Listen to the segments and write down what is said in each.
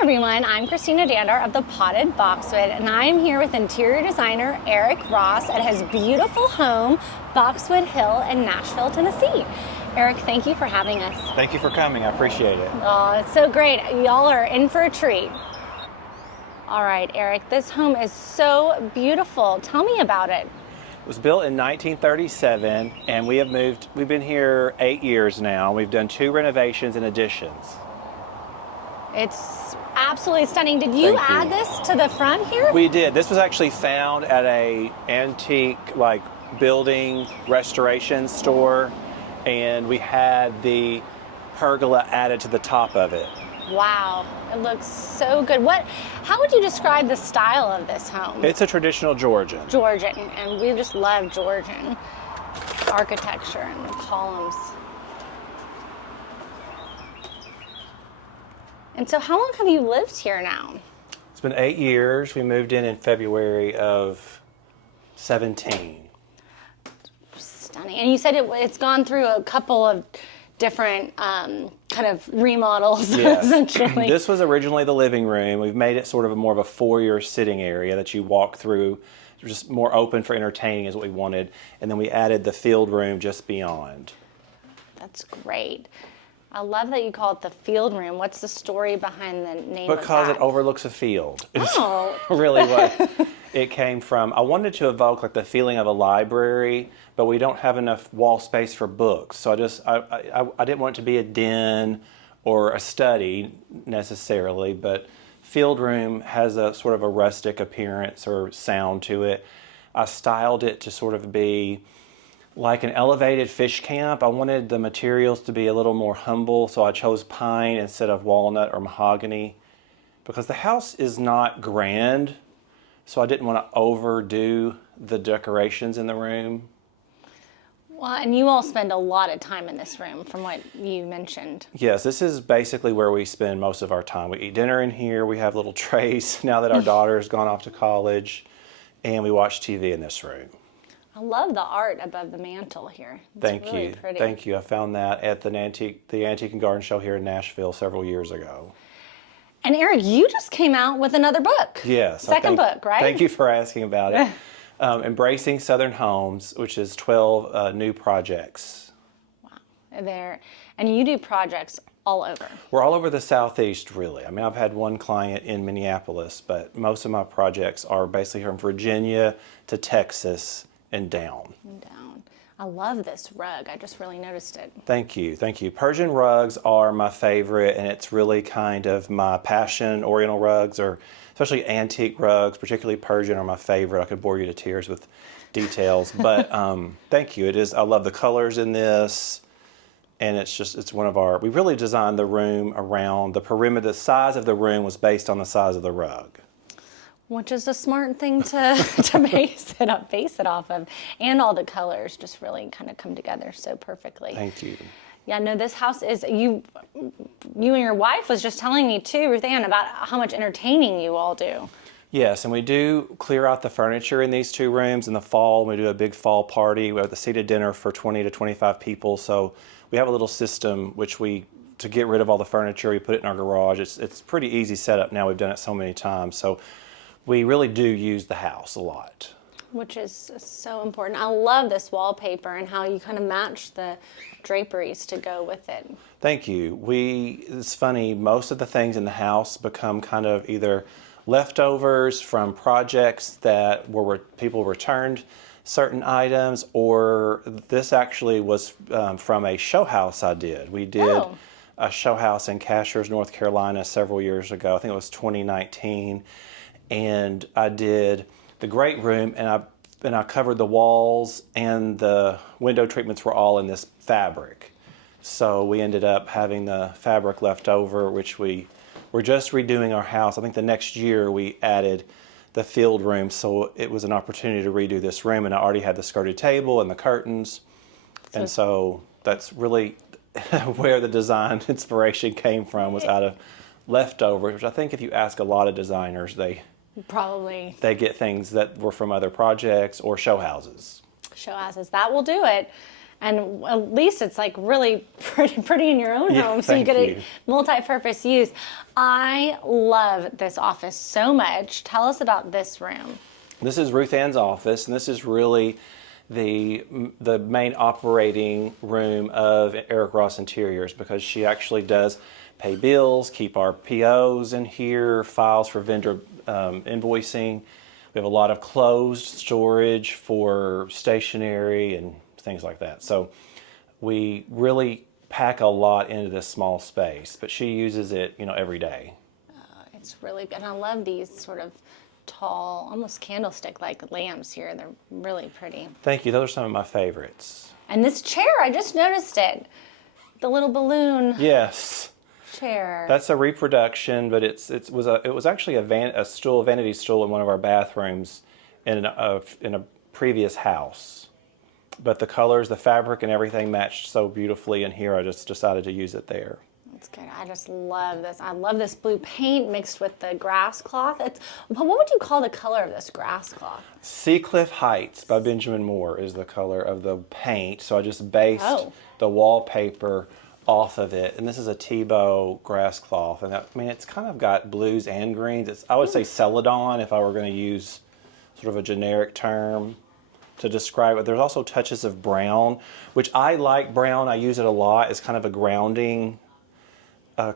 everyone, I'm Christina Dandar of the Potted Boxwood, and I'm here with interior designer Eric Ross at his beautiful home, Boxwood Hill in Nashville, Tennessee. Eric, thank you for having us. Thank you for coming. I appreciate it. Oh, it's so great. Y'all are in for a treat. All right, Eric, this home is so beautiful. Tell me about it. It was built in 1937, and we've been here 8 years now. We've done 2 renovations and additions. It's absolutely stunning. Did you add this to the front here? We did. This was actually found at a antique building restoration store, and we had the pergola added to the top of it. Wow, it looks so good. How would you describe the style of this home? It's a traditional Georgian. Georgian, and we just love Georgian architecture and the columns. And so how long have you lived here now? It's been 8 years. We moved in February of 17. Stunning. And you said it's gone through a couple of different kind of remodels, yes. essentially. This was originally the living room. We've made it sort of more of a foyer sitting area that you walk through, just more open for entertaining is what we wanted. And then we added the field room just beyond. That's great. I love that you call it the field room. What's the story behind the name of that? Because it overlooks a field. Oh. Really what it came from. I wanted to evoke the feeling of a library, but we don't have enough wall space for books. So I didn't want it to be a den or a study necessarily, but field room has a sort of a rustic appearance or sound to it. I styled it to sort of be like an elevated fish camp. I wanted the materials to be a little more humble, so I chose pine instead of walnut or mahogany because the house is not grand, so I didn't want to overdo the decorations in the room. Well, and you all spend a lot of time in this room from what you mentioned. Yes, this is basically where we spend most of our time. We eat dinner in here, we have little trays now that our daughter's gone off to college, and we watch TV in this room. I love the art above the mantle here. It's Thank really you. Pretty. Thank you. I found that at the Antique and Garden Show here in Nashville several years ago. And Eric, you just came out with another book. Yes. Second book, right? Thank you for asking about it. Embracing Southern Homes, which is 12 new projects. Wow. And you do projects all over. We're all over the Southeast, really. I mean, I've had one client in Minneapolis, but most of my projects are basically from Virginia to Texas and down. I love this rug. I just really noticed it. Thank you. Thank you. Persian rugs are my favorite, and it's really kind of my passion. Oriental rugs, or especially antique rugs, particularly Persian, are my favorite. I could bore you to tears with details, but thank you. I love the colors in this, and it's one of we really designed the room around the perimeter. The size of the room was based on the size of the rug. Which is a smart thing to base it off of. And all the colors just really kind of come together so perfectly. Thank you. Yeah, no, this house is, you and your wife was just telling me too, Ruth Ann, about how much entertaining you all do. Yes, and we do clear out the furniture in these 2 rooms in the fall. We do a big fall party. We have the seated dinner for 20 to 25 people. So we have a little system to get rid of all the furniture. We put it in our garage. It's pretty easy setup now. We've done it so many times. So we really do use the house a lot. Which is so important. I love this wallpaper and how you kind of match the draperies to go with it. Thank you. It's funny, most of the things in the house become kind of either leftovers from projects that people returned certain items, or this actually was from a show house I did. We did a show house in Cashiers, North Carolina several years ago. I think it was 2019. And I did the great room, and I covered the walls, and the window treatments were all in this fabric. So we ended up having the fabric left over, which we're just redoing our house. I think the next year we added the field room, so it was an opportunity to redo this room, and I already had the skirted table and the curtains. And so that's really where the design inspiration came from, was out of leftovers, which I think if you ask a lot of designers, they get things that were from other projects or show houses. Show houses, that will do it. And at least it's like really pretty in your own Yeah, home, so you thank get a you. multi-purpose use. I love this office so much. Tell us about this room. This is Ruth Ann's office, and this is really the main operating room of Eric Ross Interiors, because she actually does pay bills, keep our POs in here, files for vendor invoicing. We have a lot of closed storage for stationery and things like that. So we really pack a lot into this small space, but she uses it, every day. It's really, and I love these sort of tall, almost candlestick-like lamps here. They're really pretty. Thank you. Those are some of my favorites. And this chair, I just noticed it. The little balloon Yes. chair. That's a reproduction, but it was actually a vanity stool in one of our bathrooms in a previous house. But the colors, the fabric, and everything matched so beautifully in here. I just decided to use it there. That's good. I just love this. I love this blue paint mixed with the grass cloth. What would you call the color of this grass cloth? Seacliff Heights by Benjamin Moore is the color of the paint. So I just based Oh. the wallpaper off of it. And this is a Tebow grass cloth. And it's kind of got blues and greens. I would say celadon if I were going to use sort of a generic term to describe it. There's also touches of brown, which I like brown. I use it a lot as kind of a grounding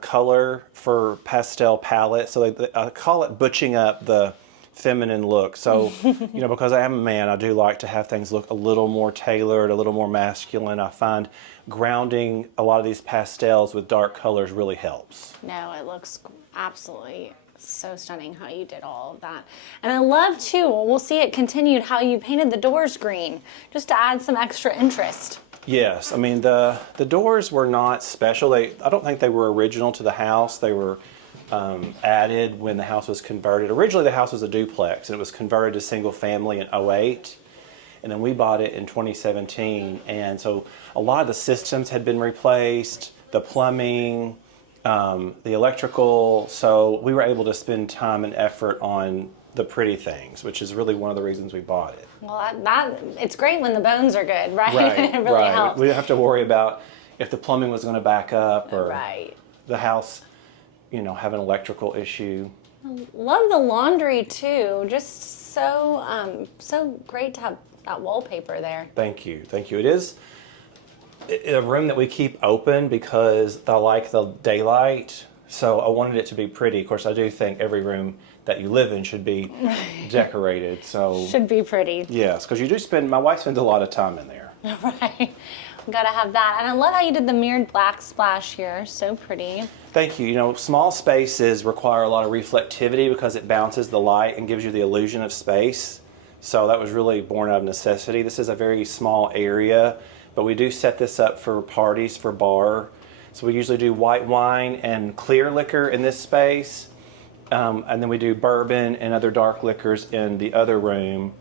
color for pastel palette. So I call it butching up the feminine look. So, because I am a man, I do like to have things look a little more tailored, a little more masculine. I find grounding a lot of these pastels with dark colors really helps. No, it looks absolutely so stunning how you did all of that. And I love too, we'll see it continued, how you painted the doors green, just to add some extra interest. Yes, the doors were not special. I don't think they were original to the house. They were added when the house was converted. Originally the house was a duplex and it was converted to single family in '08. And then we bought it in 2017. And so a lot of the systems had been replaced, the plumbing, the electrical. So we were able to spend time and effort on the pretty things, which is really one of the reasons we bought it. Well, it's great when the bones are good, right? Right, It really helps. We didn't have to worry about if the plumbing was going to back up or Right. the house, have an electrical issue. Love the laundry too. Just so great to have that wallpaper there. Thank you. It is a room that we keep open because I like the daylight. So I wanted it to be pretty. Of course, I do think every room that you live in should be decorated. So Should be pretty. yes, because my wife spends a lot of time in there. Right. We gotta have that. And I love how you did the mirrored black splash here. So pretty. Thank you. Small spaces require a lot of reflectivity because it bounces the light and gives you the illusion of space. So that was really born out of necessity. This is a very small area, but we do set this up for parties, for bar. So we usually do white wine and clear liquor in this space. And then we do bourbon and other dark liquors in the other room,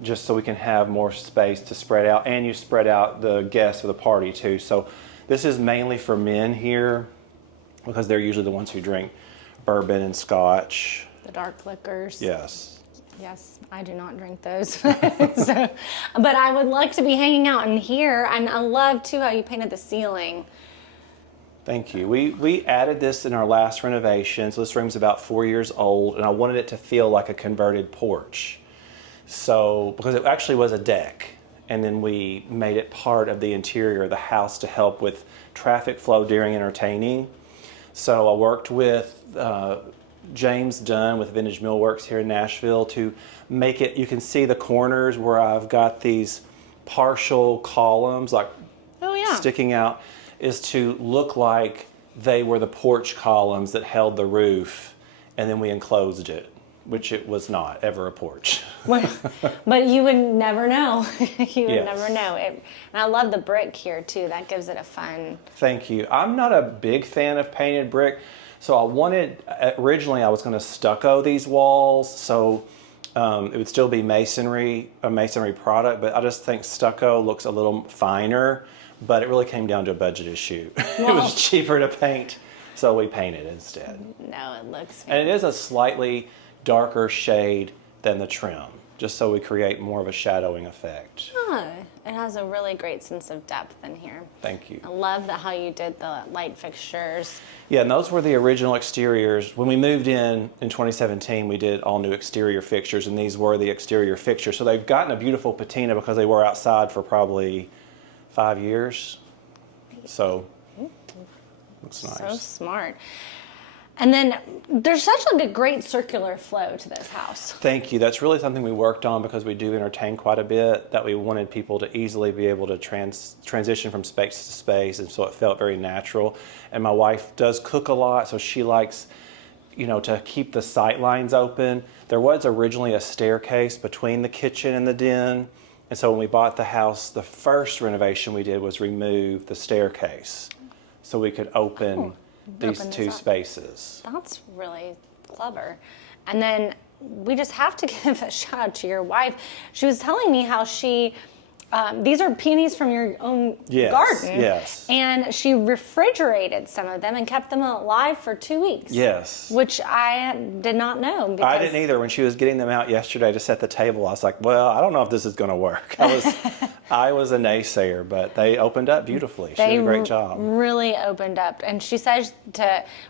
just so we can have more space to spread out. And you spread out the guests of the party too. So this is mainly for men here because they're usually the ones who drink bourbon and scotch. The dark liquors. Yes. Yes, I do not drink those. But I would like to be hanging out in here. And I love too how you painted the ceiling. Thank you. We added this in our last renovation. So this room's about 4 years old, and I wanted it to feel like a converted porch. So, because it actually was a deck, and then we made it part of the interior of the house to help with traffic flow during entertaining. So I worked with James Dunn with Vintage Millworks here in Nashville to make it, you can see the corners where I've got these partial columns like sticking out, is to look like they were the porch columns that held the roof, and then we enclosed it, which it was not ever a porch. But you would never know. You would Yes. never know. And I love the brick here too. That gives it a fun. Thank you. I'm not a big fan of painted brick, so originally I was going to stucco these walls, so it would still be a masonry product, but I just think stucco looks a little finer, but it really came down to a budget issue. It was cheaper to paint, so we painted instead. No, it looks fantastic. And it is a slightly darker shade than the trim, just so we create more of a shadowing effect. Oh, it has a really great sense of depth in here. Thank you. I love how you did the light fixtures. Yeah, and those were the original exteriors. When we moved in 2017, we did all new exterior fixtures, and these were the exterior fixtures. So they've gotten a beautiful patina because they were outside for probably 5 years. So, looks nice. So smart. And then there's such a great circular flow to this house. Thank you. That's really something we worked on because we do entertain quite a bit, that we wanted people to easily be able to transition from space to space, and so it felt very natural. And my wife does cook a lot, so she likes, to keep the sight lines open. There was originally a staircase between the kitchen and the den, and so when we bought the house, the first renovation we did was remove the staircase so we could open these two spaces. That's really clever. And then we just have to give a shout out to your wife. She was telling me how she, these are peonies from your own garden. Yes. And she refrigerated some of them and kept them alive for 2 weeks. Yes. Which I did not know. I didn't either. When she was getting them out yesterday to set the table, I was like, well, I don't know if this is going to work. I was a naysayer, but they opened up beautifully. She did a great job. Really opened up. And she says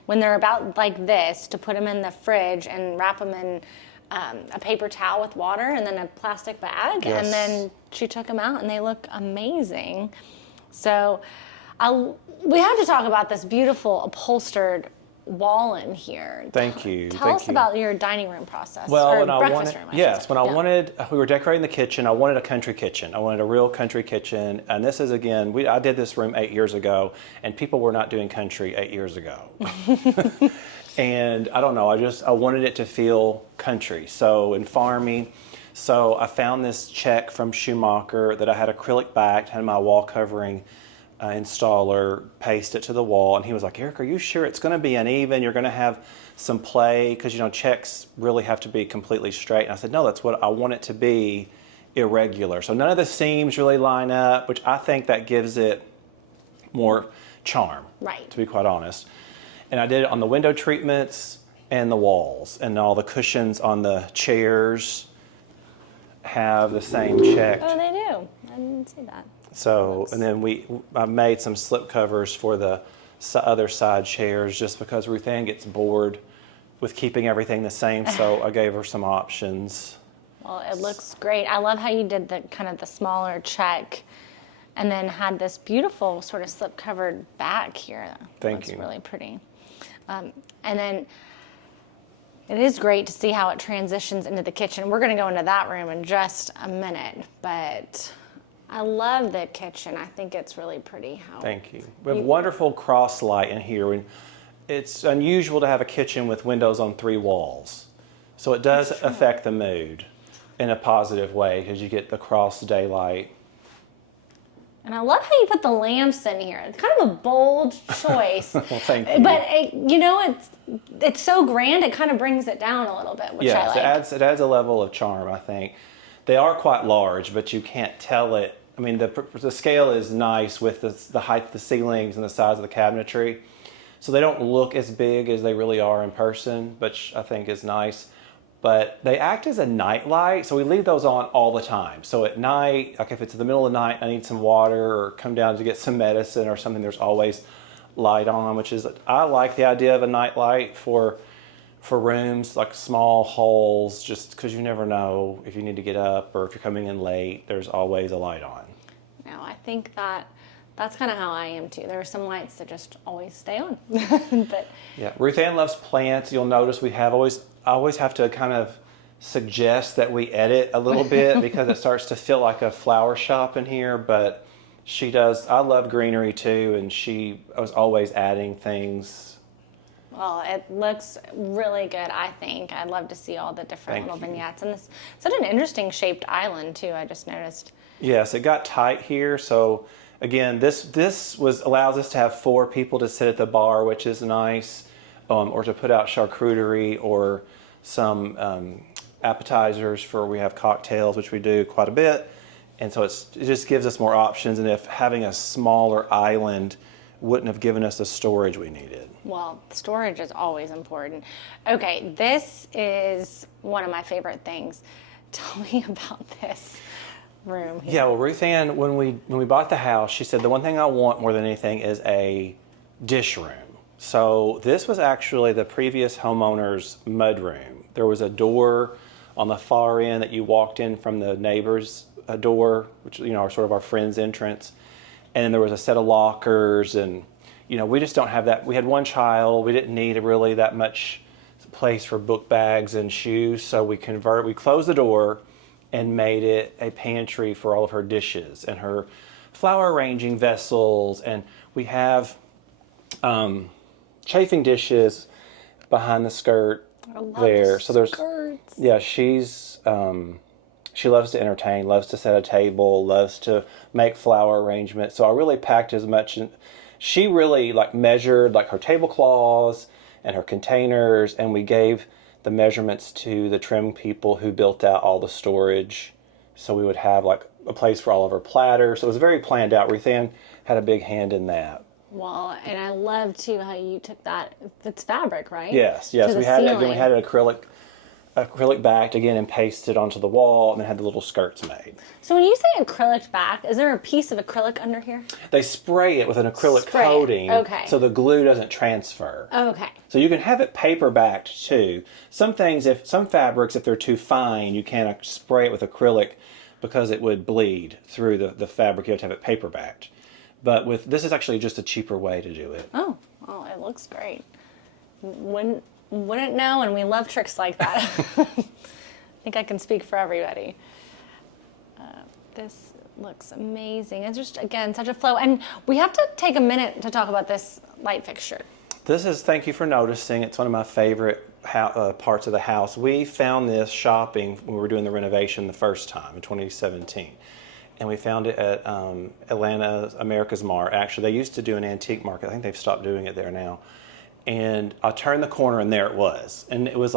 when they're about like this, to put them in the fridge and wrap them in a paper towel with water and then a plastic bag. Yes. And then she took them out and they look amazing. So we have to talk about this beautiful upholstered wall in here. Thank you. Tell us about your dining room process. Well, or when I breakfast wanted, room, yes, when I wanted, we were decorating the kitchen. I wanted a country kitchen. I wanted a real country kitchen. And this is, again, I did this room 8 years ago, and people were not doing country 8 years ago. And I don't know, I wanted it to feel country, and farmy. So I found this check from Schumacher that I had acrylic backed, had my wall covering installer paste it to the wall, and he was like, Eric, are you sure it's going to be uneven? You're going to have some play, because checks really have to be completely straight. And I said, no, that's what I want it to be, irregular. So none of the seams really line up, which I think that gives it more charm, right, to be quite honest. And I did it on the window treatments and the walls, and all the cushions on the chairs have the same check. Oh, they do. I didn't see that. So, and then I made some slip covers for the other side chairs, just because Ruth Ann gets bored with keeping everything the same. So I gave her some options. Well, it looks great. I love how you did the kind of the smaller check, and then had this beautiful sort of slip covered back here. Thank you. It's really pretty. And then it is great to see how it transitions into the kitchen. We're going to go into that room in just a minute, but I love the kitchen. I think it's really pretty. Thank you. We have wonderful cross light in here. It's unusual to have a kitchen with windows on 3 walls. So it does affect the mood in a positive way, because you get the cross daylight. And I love how you put the lamps in here. It's kind of a bold choice. Well, thank you. But it's so grand, it kind of brings it down a little bit, which I like. It adds a level of charm, I think. They are quite large, but you can't tell it. I mean, the scale is nice with the height of the ceilings and the size of the cabinetry. So they don't look as big as they really are in person, which I think is nice. But they act as a night light, so we leave those on all the time. So at night, like if it's in the middle of the night, I need some water or come down to get some medicine or something, there's always light on, I like the idea of a night light for rooms, like small holes, just because you never know if you need to get up or if you're coming in late, there's always a light on. No, I think that's kind of how I am too. There are some lights that just always stay on. But yeah, Ruth Ann loves plants. You'll notice I always have to kind of suggest that we edit a little bit because it starts to feel like a flower shop in here, but she does. I love greenery too, and she was always adding things. Well, it looks really good, I think. I'd love to see all the different little vignettes. And this such an interesting shaped island too, I just noticed. Yes, it got tight here, so again, this allows us to have 4 people to sit at the bar, which is nice, or to put out charcuterie or some appetizers we have cocktails, which we do quite a bit. And so it just gives us more options, and if having a smaller island wouldn't have given us the storage we needed. Well, storage is always important. Okay, this is one of my favorite things. Tell me about this room here. Yeah, well, Ruth Ann, when we bought the house, she said the one thing I want more than anything is a dish room. So this was actually the previous homeowner's mud room. There was a door on the far end that you walked in from the neighbor's door, which are sort of our friend's entrance, and then there was a set of lockers, and we just don't have that. We had one child. We didn't need really that much place for book bags and shoes, so we closed the door and made it a pantry for all of her dishes and her flower arranging vessels, and we have chafing dishes behind the skirt there. So there's skirts. Yeah, she loves to entertain, loves to set a table, loves to make flower arrangements. So I really packed as much. She really measured her tablecloths and her containers, and we gave the measurements to the trim people who built out all the storage. So we would have a place for all of her platters. So it was very planned out. Ruth Ann had a big hand in that. Well, and I love too how you took that. It's fabric, right? Yes. To the We had ceiling. we had it acrylic backed again and pasted onto the wall, and then had the little skirts made. So when you say acrylic back, is there a piece of acrylic under here? They spray it with an acrylic Spray it. coating, Okay. so the glue doesn't transfer. Okay. So you can have it paper backed too. Some fabrics, if they're too fine, you can't spray it with acrylic because it would bleed through the fabric. You have to have it paper backed. But this is actually just a cheaper way to do it. Oh, well, it looks great. Wouldn't know, and we love tricks like that. I think I can speak for everybody. This looks amazing. It's just, again, such a flow. And we have to take a minute to talk about this light fixture. Thank you for noticing. It's one of my favorite parts of the house. We found this shopping when we were doing the renovation the first time in 2017. And we found it at Atlanta America's Mart. Actually, they used to do an antique market. I think they've stopped doing it there now. And I turned the corner, and there it was. And it was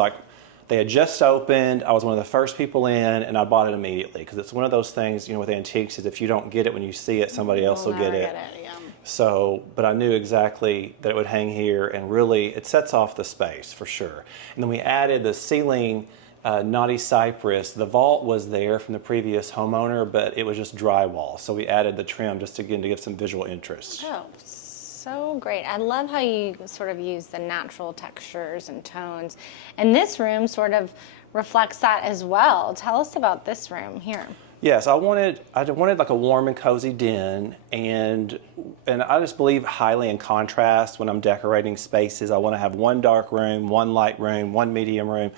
they had just opened. I was one of the first people in, and I bought it immediately because it's one of those things, with antiques, is if you don't get it when you see it, somebody else will get it. Yeah. So, but I knew exactly that it would hang here, and really, it sets off the space for sure. And then we added the ceiling knotty cypress. The vault was there from the previous homeowner, but it was just drywall. So we added the trim just again to give some visual interest. Oh, so great. I love how you sort of use the natural textures and tones. And this room sort of reflects that as well. Tell us about this room here. Yes, I wanted a warm and cozy den, and I just believe highly in contrast when I'm decorating spaces. I want to have one dark room, one light room, one medium room.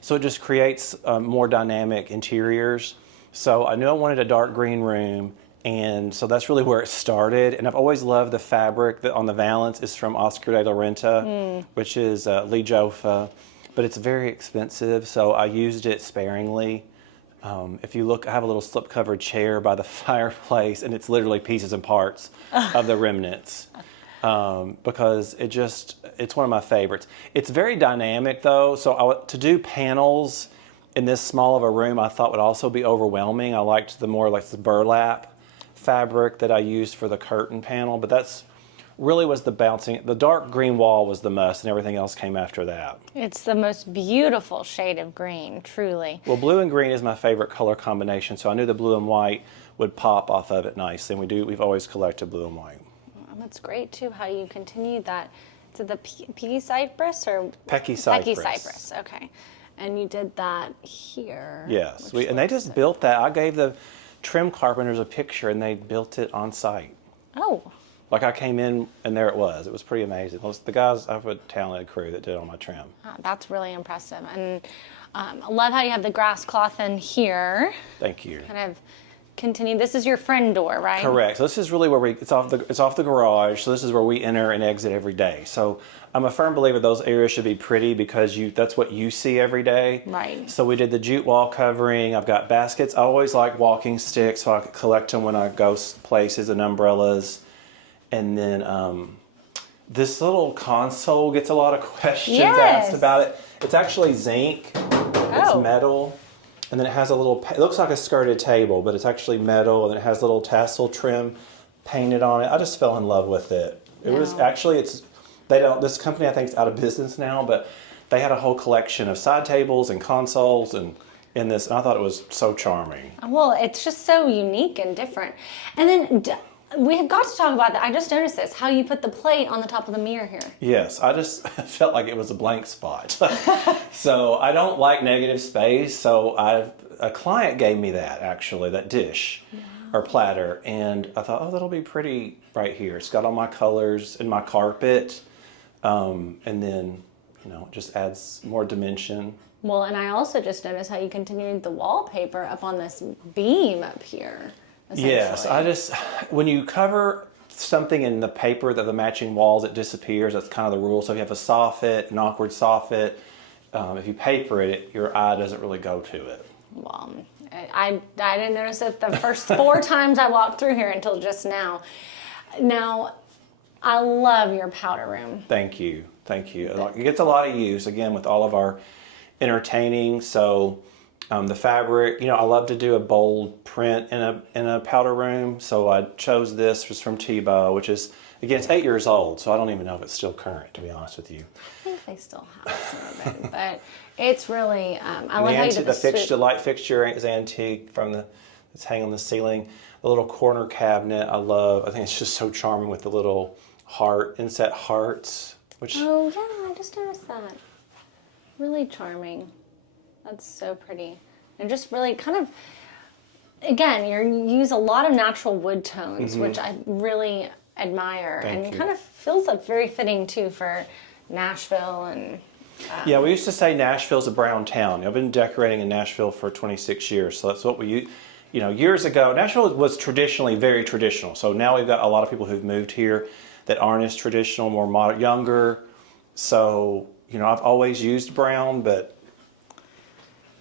So it just creates more dynamic interiors. So I knew I wanted a dark green room, and so that's really where it started. And I've always loved the fabric that on the valance is from Oscar de la Renta, which is Lee Joffa, but it's very expensive, so I used it sparingly. If you look, I have a little slip-covered chair by the fireplace, and it's literally pieces and parts of the remnants. Because it's one of my favorites. It's very dynamic though, so to do panels in this small of a room I thought would also be overwhelming. I liked the more the burlap fabric that I used for the curtain panel, but that's really was the dark green wall was the must, and everything else came after that. It's the most beautiful shade of green, truly. Well, blue and green is my favorite color combination, so I knew the blue and white would pop off of it nice, and we've always collected blue and white. That's great too, how you continued that. Is it the Pecky cypress or? Pecky cypress. Pecky cypress, okay. And you did that here. Yes, and they just built that. I gave the trim carpenters a picture, and they built it on site. Oh. I came in, and there it was. It was pretty amazing. The guys, I have a talented crew that did all my trim. Oh, that's really impressive. And I love how you have the grass cloth in here. Thank you. Kind of continue. This is your friend door, right? Correct. So this is really where it's off the garage. So this is where we enter and exit every day. So I'm a firm believer those areas should be pretty because that's what you see every day. Right. So we did the jute wall covering. I've got baskets. I always like walking sticks, so I could collect them when I go places, and umbrellas. And then this little console gets a lot of questions asked about it. It's actually zinc. It's metal. And then it has it looks like a skirted table, but it's actually metal, and it has a little tassel trim painted on it. I just fell in love with it. It was actually, this company I think is out of business now, but they had a whole collection of side tables and consoles, and in this, and I thought it was so charming. Well, it's just so unique and different. And then we have got to talk about that. I just noticed this, how you put the plate on the top of the mirror here. Yes, I just felt like it was a blank spot. So I don't like negative space, so a client gave me that, actually, that dish or platter, and I thought, oh, that'll be pretty right here. It's got all my colors and my carpet, and then, you know, it just adds more dimension. Well, and I also just noticed how you continued the wallpaper up on this beam up here. Yes, when you cover something in the paper that the matching walls, it disappears. That's kind of the rule. So if you have a soffit, an awkward soffit, if you paper it, your eye doesn't really go to it. Well, I didn't notice it the first 4 times I walked through here until just now. Now, I love your powder room. Thank you. Thank you. It gets a lot of use, again, with all of our entertaining. So the fabric, you know, I love to do a bold print in a powder room. So I chose this was from Tebow, which is, again, it's 8 years old. So I don't even know if it's still current, to be honest with you. I think they still have some of it, but it's really, I love how you did the light fixture is antique it's hanging on the ceiling. The little corner cabinet I think it's just so charming with the little inset hearts. Oh yeah, I just noticed that. Really charming. That's so pretty. And just really kind of, again, you use a lot of natural wood tones, which I really admire. Thank you. Kind of feels like very fitting too for Nashville and... Yeah, we used to say Nashville's a brown town. I've been decorating in Nashville for 26 years, so that's what we, you know, years ago, Nashville was traditionally very traditional. So now we've got a lot of people who've moved here that aren't as traditional, more modern, younger. So, you know, I've always used brown, but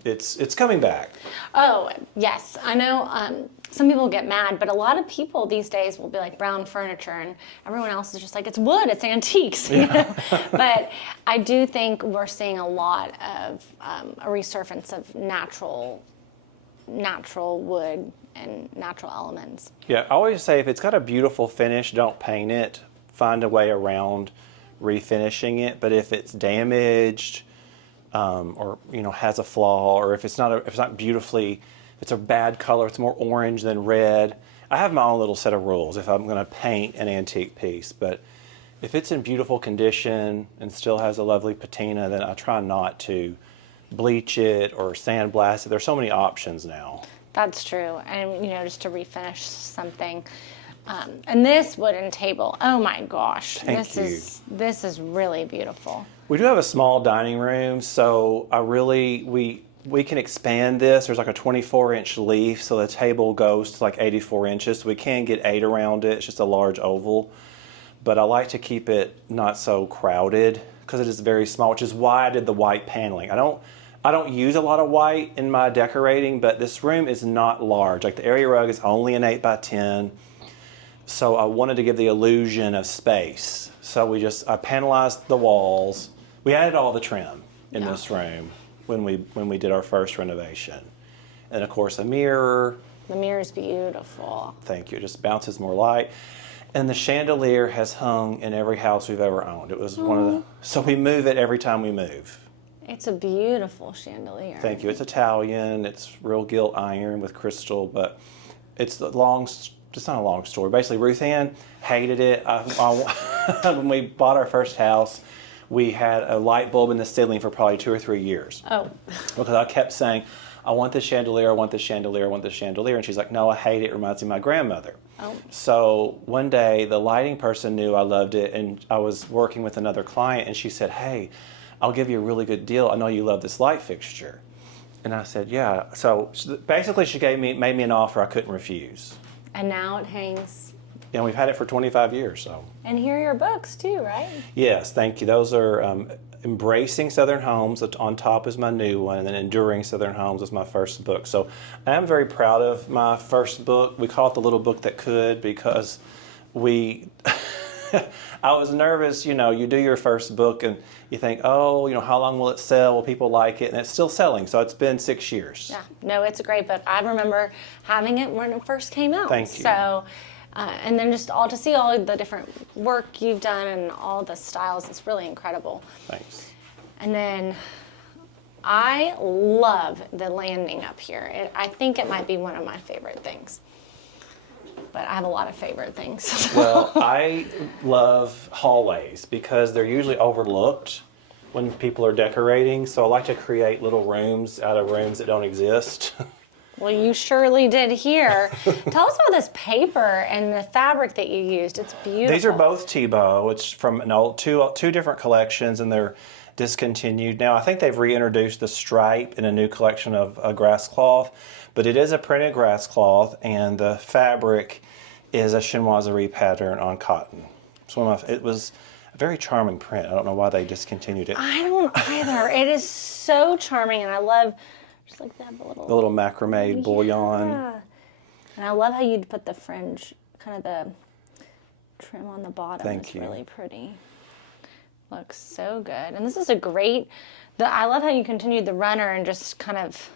it's coming back. Oh, yes. I know some people get mad, but a lot of people these days will be like brown furniture, and everyone else is just like, it's wood, it's antiques. You know? But I do think we're seeing a lot of a resurgence of natural wood and natural elements. Yeah, I always say if it's got a beautiful finish, don't paint it. Find a way around refinishing it. But if it's damaged, or you know has a flaw, or if it's not beautifully, if it's a bad color, it's more orange than red. I have my own little set of rules if I'm going to paint an antique piece. But if it's in beautiful condition and still has a lovely patina, then I try not to bleach it or sandblast it. There's so many options now. That's true, and you know, just to refinish something. And this wooden table, oh my gosh, this is really beautiful. We do have a small dining room, so we can expand this. There's like a 24-inch leaf, so the table goes to like 84 inches. So we can get 8 around it. It's just a large oval. But I like to keep it not so crowded because it is very small, which is why I did the white paneling. I don't use a lot of white in my decorating, but this room is not large. Like the area rug is only an 8x10. So I wanted to give the illusion of space. So I panelized the walls. We added all the trim in this room when we did our first renovation. And of course a mirror. The mirror is beautiful. Thank you. It just bounces more light. And the chandelier has hung in every house we've ever owned. It was so we move it every time we move. It's a beautiful chandelier. Thank you. It's Italian. It's real gilt iron with crystal, but it's not a long story. Basically, Ruth Ann hated it. When we bought our first house, we had a light bulb in the ceiling for probably 2 or 3 years. Oh. Because I kept saying, I want the chandelier, I want the chandelier, I want the chandelier. And she's like, no, I hate it. It reminds me of my grandmother. Oh. So one day, the lighting person knew I loved it, and I was working with another client, and she said, hey, I'll give you a really good deal. I know you love this light fixture. And I said, yeah. So basically, she made me an offer I couldn't refuse. And now it hangs. And we've had it for 25 years. So. And here are your books too, right? Yes, thank you. Those are Embracing Southern Homes. On top is my new one, and then Enduring Southern Homes is my first book. So I am very proud of my first book. We call it The Little Book That Could because I was nervous, you do your first book and you think, oh, how long will it sell? Will people like it? And it's still selling. So it's been 6 years. Yeah, no, it's a great book. I remember having it when it first came out. Thank you. So, and then just to see all the different work you've done and all the styles, it's really incredible. Thanks. And then I love the landing up here. I think it might be one of my favorite things. But I have a lot of favorite things. Well, I love hallways because they're usually overlooked when people are decorating. So I like to create little rooms out of rooms that don't exist. Well, you surely did here. Tell us about this paper and the fabric that you used. It's beautiful. These are both Tebow. It's from an old two different collections, and they're discontinued now. I think they've reintroduced the stripe in a new collection of grass cloth, but it is a printed grass cloth, and the fabric is a chinoiserie pattern on cotton. It was a very charming print. I don't know why they discontinued it. I don't either. It is so charming, and I love just like that The little macrame bullion. Yeah. And I love how you'd put the fringe, kind of the trim on the bottom. Thank you. Really pretty. Looks so good. And this is a great, I love how you continued the runner and just kind of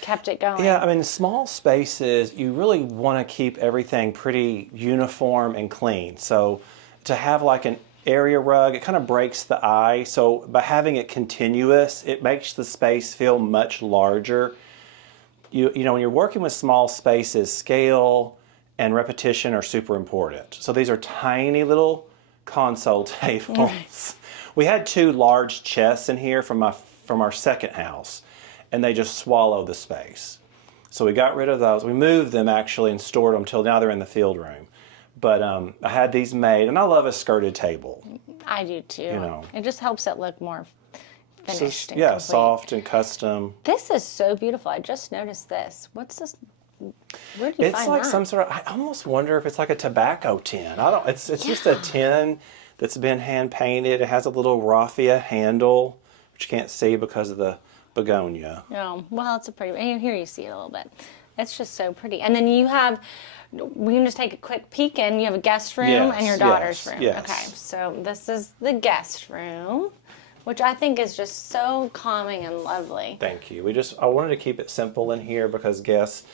kept it going. Yeah, I mean, small spaces, you really want to keep everything pretty uniform and clean. So to have like an area rug, it kind of breaks the eye. So by having it continuous, it makes the space feel much larger. You know, when you're working with small spaces, scale and repetition are super important. So these are tiny little console tables. We had two large chests in here from our second house, and they just swallowed the space. So we got rid of those. We moved them actually and stored them till now they're in the field room. But I had these made, and I love a skirted table. I do too. You know. It just helps it look more finished and yeah, complete. soft and custom. This is so beautiful. I just noticed this. What's this? Where do you It's find like that? some sort of, I almost wonder if it's like a tobacco tin. It's just a tin that's been hand painted. It has a little raffia handle, which you can't see because of the begonia. Oh, well, it's a pretty, and here you see it a little bit. It's just so pretty. And then you have, we can just take a quick peek in. You have a guest room and your daughter's room. Yes. Okay, so this is the guest room, which I think is just so calming and lovely. Thank you. I wanted to keep it simple in here because guests,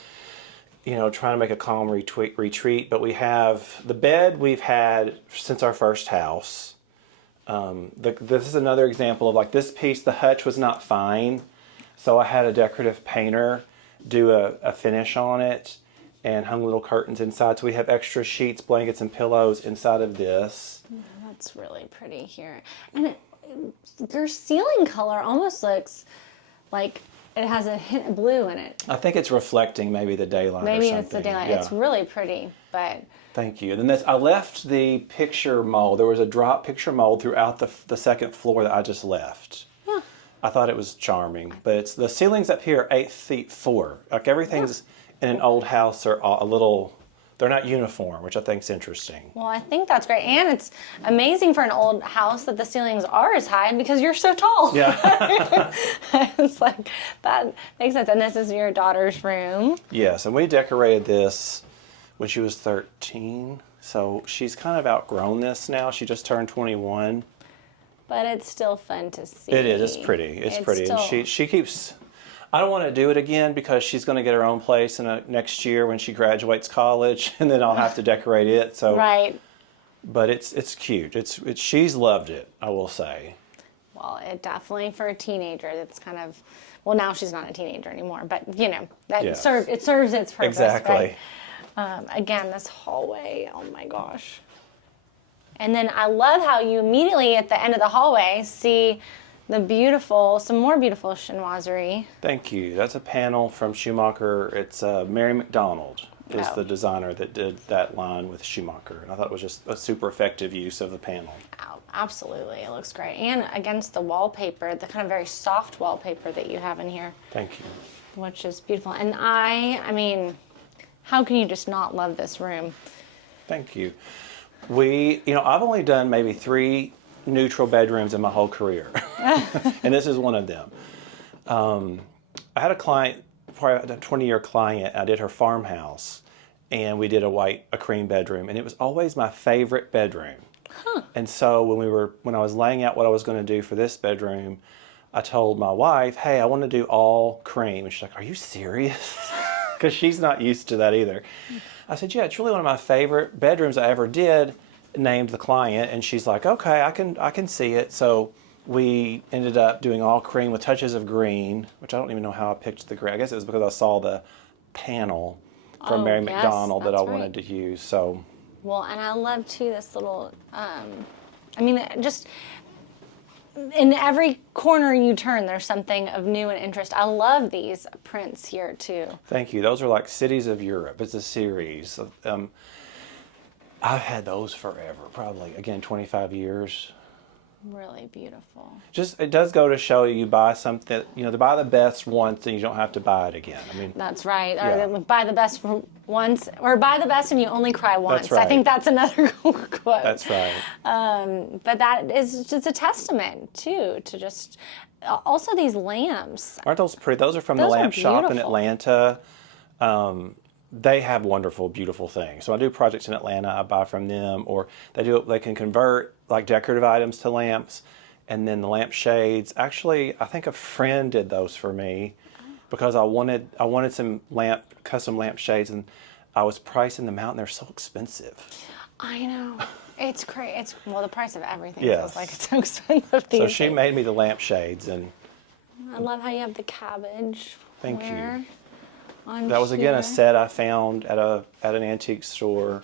trying to make a calm retreat, but we have the bed we've had since our first house. This is another example of like this piece, the hutch was not fine, so I had a decorative painter do a finish on it and hung little curtains inside. So we have extra sheets, blankets, and pillows inside of this. That's really pretty here. And your ceiling color almost looks like it has a hint of blue in it. I think it's reflecting maybe the daylight or Maybe something. it's the daylight. Yeah. It's really pretty, but... Thank you. And then I left the picture mold. There was a drop picture mold throughout the second floor that I just left. Yeah. I thought it was charming. But the ceilings up here are 8 feet 4. Like everything's in an old house are a little, they're not uniform, which I think is interesting. Well, I think that's great. And it's amazing for an old house that the ceilings are as high because you're so tall. Yeah. It's like, that makes sense. And this is your daughter's room. Yes, and we decorated this when she was 13. So she's kind of outgrown this now. She just turned 21. But it's still fun to see. It is. It's pretty. It's pretty. Still... And she keeps... I don't want to do it again because she's going to get her own place next year when she graduates college, and then I'll have to decorate it. So, right. But it's cute. She's loved it, I will say. Well, it definitely for a teenager. It's kind of, well, now she's not a teenager anymore, but that Yes. it serves its purpose. Exactly. Right? Again, this hallway. Oh my gosh. And then I love how you immediately at the end of the hallway see some more beautiful chinoiserie. Thank you. That's a panel from Schumacher. It's Mary McDonald is the designer that did that line with Schumacher. And I thought it was just a super effective use of the panel. Oh, absolutely. It looks great. And against the wallpaper, the kind of very soft wallpaper that you have in here. Thank you. Which is beautiful. And I mean, how can you just not love this room? Thank you. I've only done maybe 3 neutral bedrooms in my whole career. And this is one of them. I had a client, probably a 20-year client. I did her farmhouse, and we did a cream bedroom, and it was always my favorite bedroom. Huh. And so when I was laying out what I was going to do for this bedroom, I told my wife, "Hey, I want to do all cream." And she's like, "Are you serious?" Because she's not used to that either. I said, "Yeah, it's really one of my favorite bedrooms I ever did." Named the client, and she's like, "Okay, I can see it." So we ended up doing all cream with touches of green, which I don't even know how I picked the green. I guess it was because I saw the panel from Mary yes, McDonald that I that's wanted to use. So, well, and I love too this little, I mean, just in every corner you turn, there's something of new and interest. I love these prints here too. thank you. Those are like Cities of Europe. It's a series. I've had those forever, probably, again, 25 years. Really beautiful. Just, it does go to show you buy something, to buy the best once and you don't have to buy it again. I mean, That's right. Yeah. Or buy the best once, or buy the best and you only cry once. That's right. I think that's another quote. that's right. But that is just a testament too to just also these lamps. Aren't those pretty? Those are from Those the are lamp shop in beautiful. Atlanta. They have wonderful, beautiful things. So I do projects in Atlanta, I buy from them, or they can convert like decorative items to lamps, and then the lamp shades. Actually, I think a friend did those for me because I wanted some custom lamp shades, and I was pricing them out, and they're so expensive. I know. It's crazy. Well, the price of everything Yes. feels like it's so expensive these So she days. made me the lamp shades, and I love how you have the cabbage. Thank you. square on that was again here. a set I found at an antique store.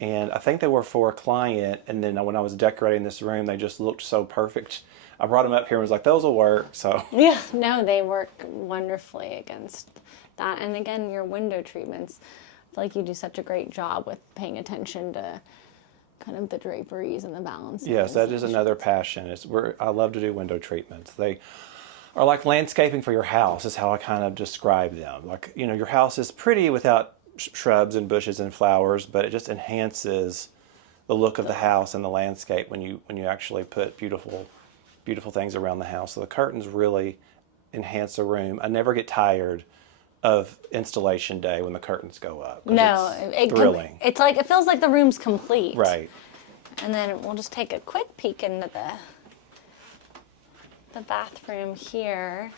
And I think they were for a client, and then when I was decorating this room, they just looked so perfect. I brought them up here and was like, those will work. So Yeah, no, they work wonderfully against that. And again, your window treatments, I feel like you do such a great job with paying attention to kind of the draperies and the balance. yes, that is another passion. I love to do window treatments. They are like landscaping for your house is how I kind of describe them. Like, your house is pretty without shrubs and bushes and flowers, but it just enhances the look of the house and the landscape when you actually put beautiful things around the house. So the curtains really enhance the room. I never get tired of installation day when the curtains go up. 'Cause No, it's thrilling. It's like, it feels like the room's complete. Right. And then we'll just take a quick peek into the bathroom here.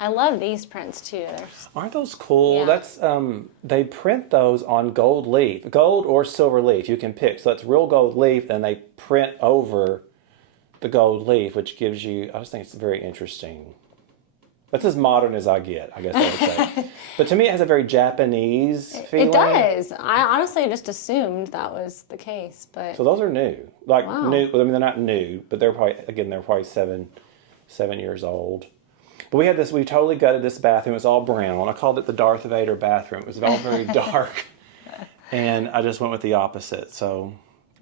I love these prints too. Aren't those cool? Yeah. That's they print those on gold leaf, gold or silver leaf. You can pick. So it's real gold leaf, and they print over the gold leaf, which gives you. I just think it's very interesting. That's as modern as I get, I guess I would say. But to me, it has a very Japanese feeling. It does. I honestly just assumed that was the case, but So those are new, like Wow. new. I mean, they're not new, but they're probably 7 years old. But we totally gutted this bathroom. It was all brown. I called it the Darth Vader bathroom. It was all very dark. And I just went with the opposite. So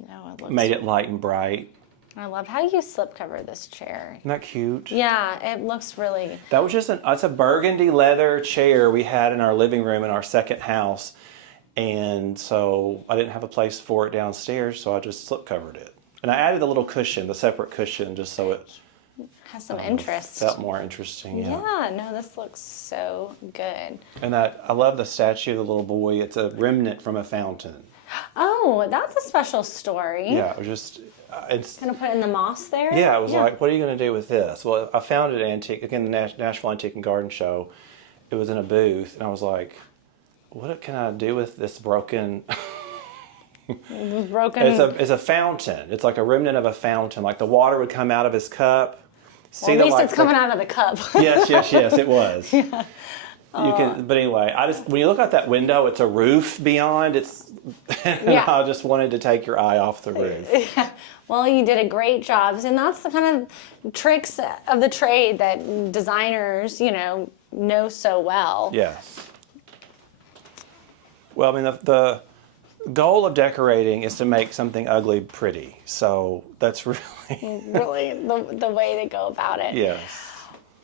no, it looks. made it light and bright. I love how you slip cover this chair. Isn't that cute? Yeah, it looks really. That was it's a burgundy leather chair we had in our living room in our second house. And so I didn't have a place for it downstairs, so I just slip covered it. And I added a little cushion, the separate cushion, just so it Has some interest. felt more interesting. Yeah, no, this looks so good. And I love the statue of the little boy. It's a remnant from a fountain. Oh, that's a special story. Yeah, it was just, it's, Gonna put it in the moss there? yeah, it was like, what are you going to do with this? Well, I found it at the Nashville Antique and Garden Show. It was in a booth, and I was like, what can I do with this broken? Broken. It's a fountain. It's like a remnant of a fountain. Like the water would come out of his cup. Well, at least it's coming out of the cup. Yes, it was. Yeah. But anyway, when you look out that window, it's a roof beyond. Yeah. I just wanted to take your eye off the roof. Well, you did a great job. And that's the kind of tricks of the trade that designers, know so well. Yes. Well, I mean, the goal of decorating is to make something ugly pretty. So that's really... Really the way to go about it. Yes.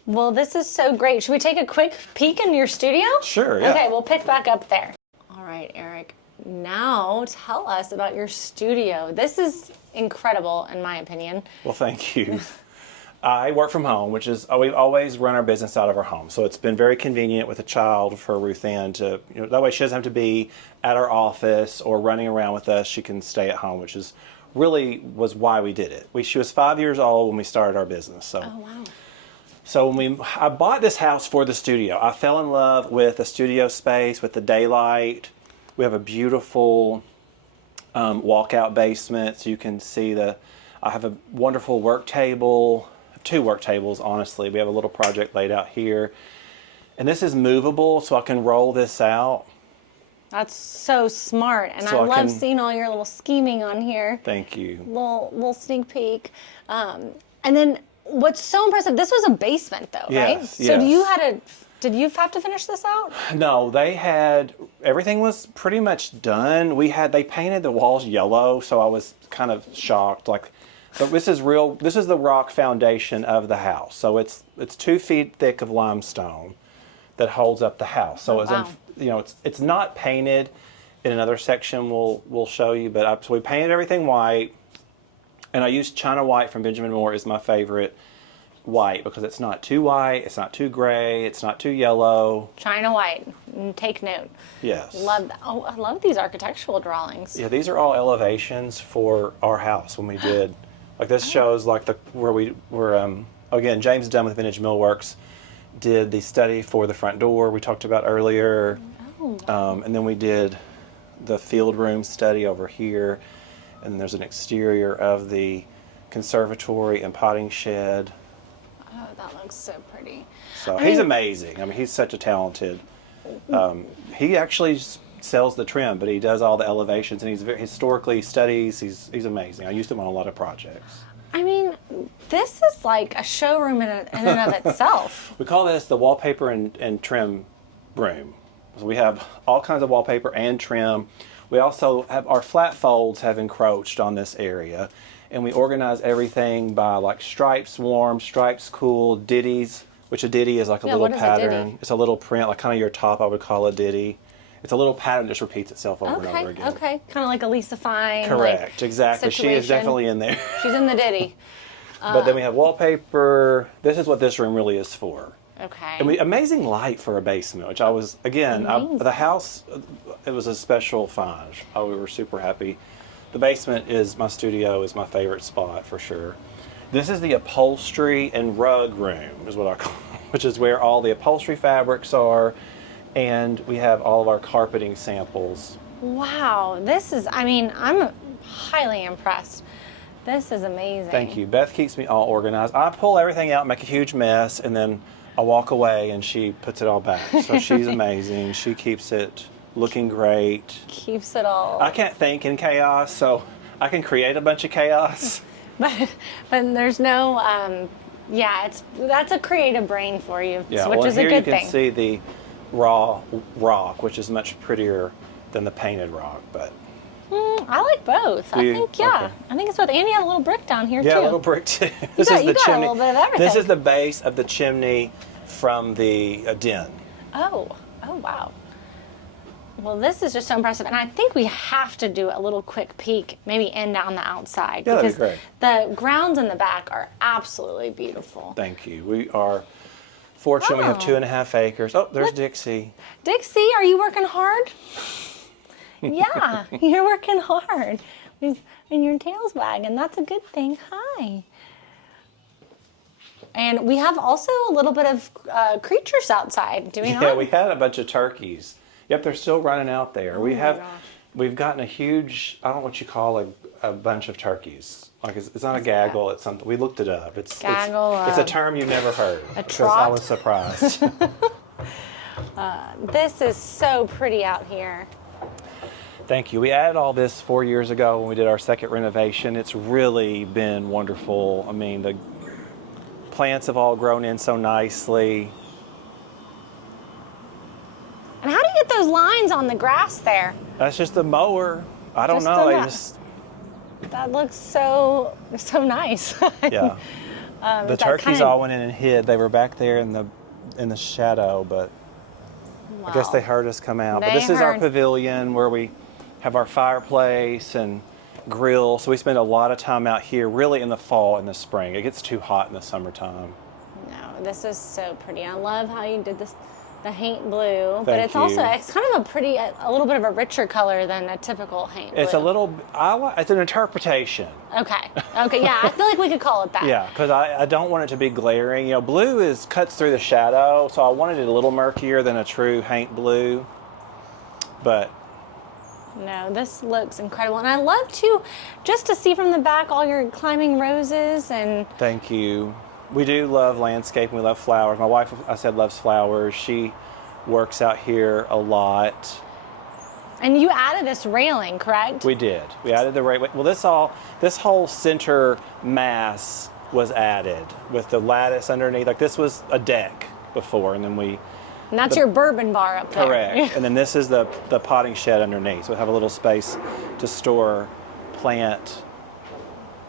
Well, this is so great. Should we take a quick peek in your studio? Sure, yeah. Okay, we'll pick back up there. All right, Eric. Now tell us about your studio. This is incredible, in my opinion. Well, thank you. I work from home, which is, we've always run our business out of our home. So it's been very convenient with a child for Ruth Ann to, that way she doesn't have to be at our office or running around with us. She can stay at home, which is was why we did it. She was 5 years old when we started our business. So. Oh, wow. So I bought this house for the studio. I fell in love with the studio space, with the daylight. We have a beautiful walkout basement, so you can see I have a wonderful work table, 2 work tables, honestly. We have a little project laid out here. And this is movable, so I can roll this out. That's so smart. And So I I love can- seeing all your little scheming on here. Thank you. Little sneak peek. And then what's so impressive, this was a basement though, right? Yes, So yes. did you have to finish this out? No, everything was pretty much done. They painted the walls yellow, so I was kind of shocked. But this is the rock foundation of the house. So it's 2 feet thick of limestone that holds up the house. So wow. it's not painted. In another section we'll show you, but so we painted everything white, and I used China white from Benjamin Moore is my favorite white because it's not too white, it's not too gray, it's not too yellow. China white. Take note. Yes. Love that. Oh, I love these architectural drawings. Yeah, these are all elevations for our house when we did. Like this shows like where we were. Again, James Dunn with Vintage Millworks did the study for the front door we talked about earlier, and then we did the field room study over here, and there's an exterior of the conservatory and potting shed. Oh, that looks so pretty. So he's amazing. I mean, he's such a talented. He actually sells the trim, but he does all the elevations, and he's historically studies. He's amazing. I used him on a lot of projects. I mean, this is like a showroom in and of itself. We call this the wallpaper and trim room. So we have all kinds of wallpaper and trim. We also have our flat folds have encroached on this area, and we organize everything by like stripes warm, stripes cool, ditties, which a ditty is like a little what is a pattern. ditty? It's a little print, like kind of your top I would call a ditty. It's a little pattern that just repeats itself over and over again. Okay, kind of like a Lisa Fine. Correct, exactly. She is situation. definitely in there. She's in the ditty. But then we have wallpaper. This is what this room really is for. Okay. And amazing light for a basement, which I was, again, the house, it was a special find. We were super happy. The basement my studio is my favorite spot for sure. This is the upholstery and rug room, is what I call it, which is where all the upholstery fabrics are. And we have all of our carpeting samples. Wow, I'm highly impressed. This is amazing. Thank you. Beth keeps me all organized. I pull everything out, make a huge mess, and then I walk away and she puts it all back. So she's amazing. She keeps it looking great. Keeps it all. I can't think in chaos, so I can create a bunch of chaos. But there's no, that's a creative brain for you, Yeah, which is a here good you can thing. see the raw rock, which is much prettier than the painted rock, but I like both. Do you? I think, Okay. I think it's both. And you have a little brick down here, yeah, too. a little brick too. You got a little bit of everything. This is the base of the chimney from the den. Oh, wow. Well, this is just so impressive. And I think we have to do a little quick peek, maybe in down the outside. Yeah, that'd because be great. the grounds in the back are absolutely beautiful. Thank you. We are fortunate. We have 2.5 acres. Oh, there's Look. Dixie. Dixie, are you working hard? Yeah, you're working hard. And your tail's wagging. That's a good thing. Hi. And we have also a little bit of creatures outside. Do we not? Yeah, we had a bunch of turkeys. Yep, they're still running out there. my gosh. We've gotten a huge, I don't know what you call a bunch of turkeys. Like it's not a gaggle, it's something. We looked it up. It's a term you've never heard. A 'cause trot? I was surprised. This is so pretty out here. Thank you. We added all this 4 years ago when we did our second renovation. It's really been wonderful. I mean, the plants have all grown in so nicely. And how do you get those lines on the grass there? That's just the mower. I don't Just know. the They mo- just That looks so nice. yeah. The Is that turkeys kinda- all went in and hid. They were back there in the shadow, but I guess Wow. they heard us come out. But They this is our heard. pavilion where we have our fireplace and grill. So we spend a lot of time out here, really in the fall and the spring. It gets too hot in the summertime. No, this is so pretty. I love how you did this, the haint blue, but Thank it's also you. it's kind of a little bit of a richer color than a typical haint blue. It's a little. It's an interpretation. Okay, yeah, I feel like we could call it that. Yeah, because I don't want it to be glaring. You know, blue cuts through the shadow, so I wanted it a little murkier than a true haint blue. But No, this looks incredible. And I love to, just to see from the back all your climbing roses and... Thank you. We do love landscaping. We love flowers. My wife, I said, loves flowers. She works out here a lot. And you added this railing, correct? We did. We added the railing. Well, this whole center mass was added with the lattice underneath. Like this was a deck before, and then And that's your bourbon bar up there. Correct. And then this is the potting shed underneath. So we have a little space to store plant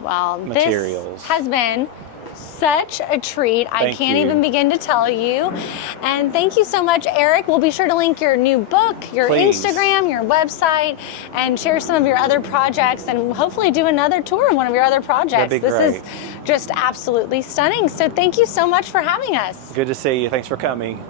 materials. This has been such a treat. I Thank can't you. even begin to tell you. And thank you so much, Eric. We'll be sure to link your new book, your Please. Instagram, your website, and share some of your other projects, and hopefully do another tour of one of your other projects. That'd be This great. is just absolutely stunning. So thank you so much for having us. Good to see you. Thanks for coming.